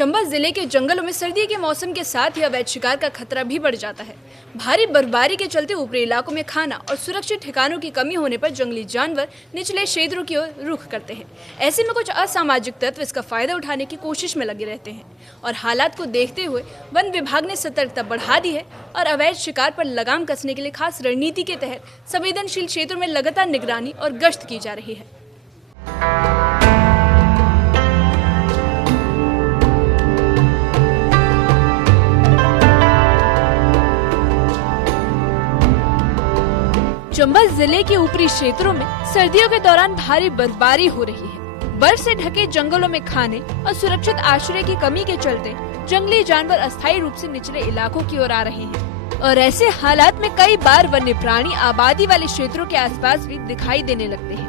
चंबा जिले के जंगलों में सर्दी के मौसम के साथ ही अवैध शिकार का खतरा भी बढ़ जाता है। भारी बर्फबारी के चलते ऊपरी इलाकों में खाना और सुरक्षित ठिकानों की कमी होने पर जंगली जानवर निचले क्षेत्रों की ओर रुख करते हैं। ऐसे में कुछ असामाजिक तत्व इसका फायदा उठाने की कोशिश में लगे रहते हैं और हालात को देखते हुए वन विभाग ने सतर्कता बढ़ा दी है और अवैध शिकार पर लगाम कसने के लिए खास रणनीति के तहत संवेदनशील क्षेत्रों में लगातार निगरानी और गश्त की जा रही है। चंबा जिले के ऊपरी क्षेत्रों में सर्दियों के दौरान भारी बर्फबारी हो रही है। बर्फ से ढके जंगलों में खाने और सुरक्षित आश्रय की कमी के चलते जंगली जानवर अस्थायी रूप से निचले इलाकों की ओर आ रहे हैं और ऐसे हालात में कई बार वन्य प्राणी आबादी वाले क्षेत्रों के आसपास भी दिखाई देने लगते हैं।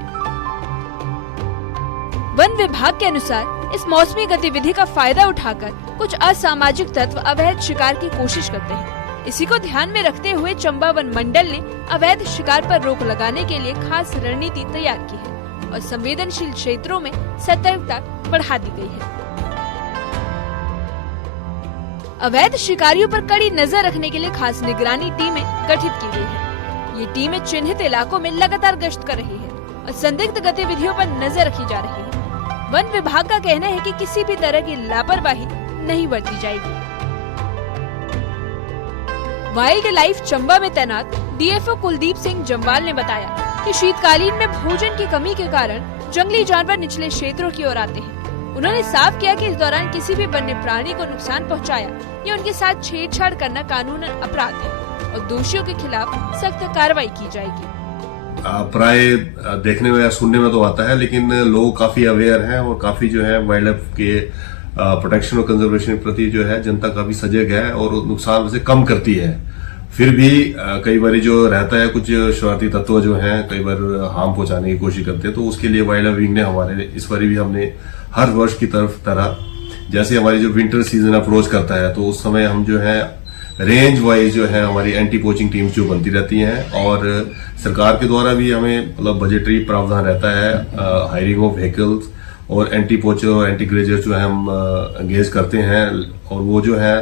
वन विभाग के अनुसार इस मौसमी गतिविधि का फायदा उठाकर कुछ असामाजिक तत्व अवैध शिकार की कोशिश करते हैं। इसी को ध्यान में रखते हुए चंबा वन मंडल ने अवैध शिकार पर रोक लगाने के लिए खास रणनीति तैयार की है और संवेदनशील क्षेत्रों में सतर्कता बढ़ा दी गई है। अवैध शिकारियों पर कड़ी नजर रखने के लिए खास निगरानी टीमें गठित की गई है। ये टीमें चिन्हित इलाकों में लगातार गश्त कर रही है और संदिग्ध गतिविधियों पर नजर रखी जा रही है। वन विभाग का कहना है कि किसी भी तरह की लापरवाही नहीं बरती जाएगी। वाइल्ड लाइफ चंबा में तैनात डीएफओ कुलदीप सिंह जम्वाल ने बताया कि शीतकालीन में भोजन की कमी के कारण जंगली जानवर निचले क्षेत्रों की ओर आते हैं। उन्होंने साफ किया कि इस दौरान किसी भी वन्य प्राणी को नुकसान पहुंचाया या उनके साथ छेड़छाड़ करना कानूनन अपराध है और दोषियों के खिलाफ सख्त कार्रवाई की जाएगी। प्राय देखने में सुनने में तो आता है, लेकिन लोग काफी अवेयर हैं और काफी जो है वाइल्ड लाइफ के प्रोटेक्शन और कंजर्वेशन के प्रति जो है जनता काफी सजग है और नुकसान से कम करती है। फिर भी कई बार जो रहता है कुछ शरारती तत्व जो हैं कई बार हार्म पहुंचाने की कोशिश करते हैं, तो उसके लिए वाइल्ड लाइफ विंग ने हमारे इस बार भी हमने हर वर्ष की तरह जैसे हमारी जो विंटर सीजन अप्रोच करता है तो उस समय हम जो है रेंज वाइज जो है हमारी एंटी पोचिंग टीम्स जो बनती रहती हैं और सरकार के द्वारा भी हमें मतलब बजटरी प्रावधान रहता है हायरिंग ऑफ व्हीकल्स और एंटी पोचर और एंटी ग्रेजर जो है हम एंगेज करते हैं और वो जो है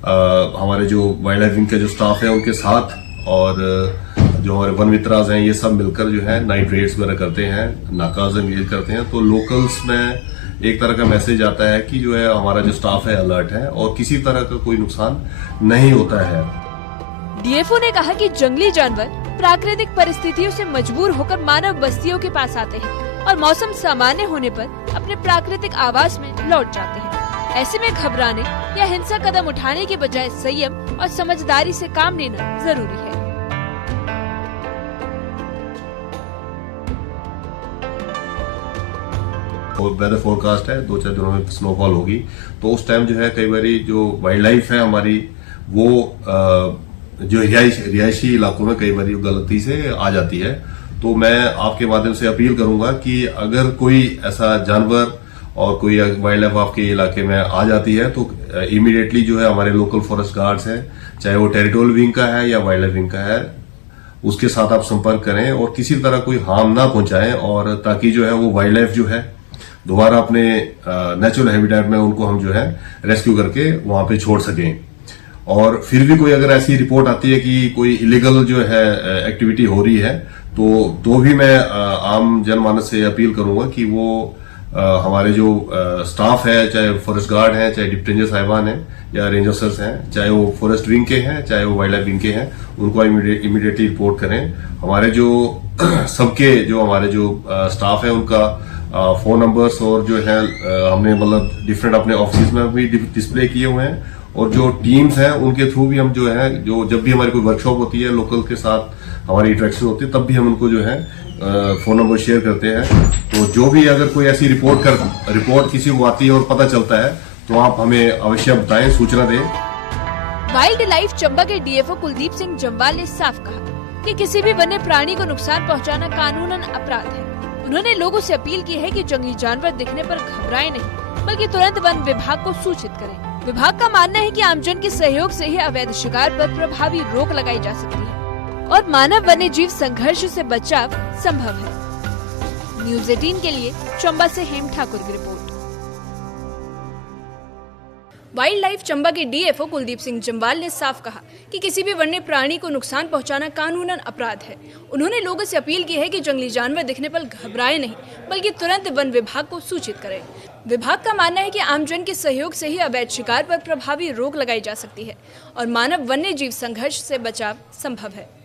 हमारे जो वाइल्ड लाइफ विंग के जो स्टाफ है उनके साथ और जो हमारे वन मित्राज हैं ये सब मिलकर जो है नाइट रेड्स वगैरह करते हैं, नाकाज एंगेज करते हैं। तो लोकल्स में एक तरह का मैसेज आता है कि जो है हमारा जो स्टाफ है अलर्ट है और किसी तरह का कोई नुकसान नहीं होता है। डीएफओ ने कहा कि जंगली जानवर प्राकृतिक परिस्थितियों से मजबूर होकर मानव बस्तियों के पास आते हैं और मौसम सामान्य होने पर अपने प्राकृतिक आवास में लौट जाते हैं। ऐसे में घबराने या हिंसक कदम उठाने के बजाय संयम और समझदारी से काम लेना जरूरी है। और वेदर फोरकास्ट है 2-4 दिनों में स्नोफॉल होगी, तो उस टाइम जो है कई बारी जो वाइल्ड लाइफ है हमारी वो जो रिहायशी इलाकों में कई बारी गलती से आ जाती है। तो मैं आपके माध्यम से अपील करूंगा कि अगर कोई ऐसा जानवर और कोई वाइल्ड लाइफ आपके इलाके में आ जाती है तो इमीडिएटली जो है हमारे लोकल फॉरेस्ट गार्ड्स हैं, चाहे वो टेरिटोरियल विंग का है या वाइल्ड लाइफ विंग का है, उसके साथ आप संपर्क करें और किसी तरह कोई हार्म ना पहुंचाएं और ताकि जो है वो वाइल्ड लाइफ जो है दोबारा अपने नेचुरल हैबिटेट में उनको हम जो है रेस्क्यू करके वहां पे छोड़ सकें। और फिर भी कोई अगर ऐसी रिपोर्ट आती है कि कोई इलीगल जो है एक्टिविटी हो रही है तो भी मैं आम जनमानस से अपील करूंगा कि वो हमारे जो स्टाफ है, चाहे फॉरेस्ट गार्ड है, चाहे डिप्टी रेंजर साहिबान है या रेंज ऑफिसर्स हैं, चाहे वो फॉरेस्ट विंग के हैं, चाहे वो वाइल्ड लाइफ विंग के हैं, उनको इमीडिएटली रिपोर्ट करें। हमारे जो सबके जो हमारे जो स्टाफ है उनका फोन नंबर्स और जो है हमने मतलब डिफरेंट अपने ऑफिस में भी डिस्प्ले किए हुए हैं और जो टीम्स हैं उनके थ्रू भी हम जो है जो जब भी हमारी कोई वर्कशॉप होती है लोकल के साथ हमारी इंटरेक्शन होती है तब भी हम उनको जो है फोन नंबर शेयर करते हैं। तो जो भी अगर कोई ऐसी रिपोर्ट किसी को आती है और पता चलता है तो आप हमें अवश्य बताएं, सूचना दें। वाइल्ड लाइफ चंबा के डीएफओ कुलदीप सिंह जम्वाल ने साफ कहा कि किसी भी वन्य प्राणी को नुकसान पहुंचाना कानूनन अपराध है। उन्होंने लोगों से अपील की है कि जंगली जानवर दिखने पर घबराएं नहीं बल्कि तुरंत वन विभाग को सूचित करें। विभाग का मानना है कि आमजन के सहयोग से ही अवैध शिकार पर प्रभावी रोक लगाई जा सकती है और मानव वन्य जीव संघर्ष से बचाव संभव है। न्यूज़ 18 के लिए चंबा से हेम ठाकुर की रिपोर्ट। वाइल्ड लाइफ चंबा के डीएफओ कुलदीप सिंह जम्वाल ने साफ कहा कि किसी भी वन्य प्राणी को नुकसान पहुंचाना कानूनन अपराध है। उन्होंने लोगों से अपील की है कि जंगली जानवर दिखने पर घबराए नहीं, बल्कि तुरंत वन विभाग को सूचित करें। विभाग का मानना है कि आमजन के सहयोग से ही अवैध शिकार पर प्रभावी रोक लगाई जा सकती है और मानव वन्य जीव संघर्ष से बचाव संभव है।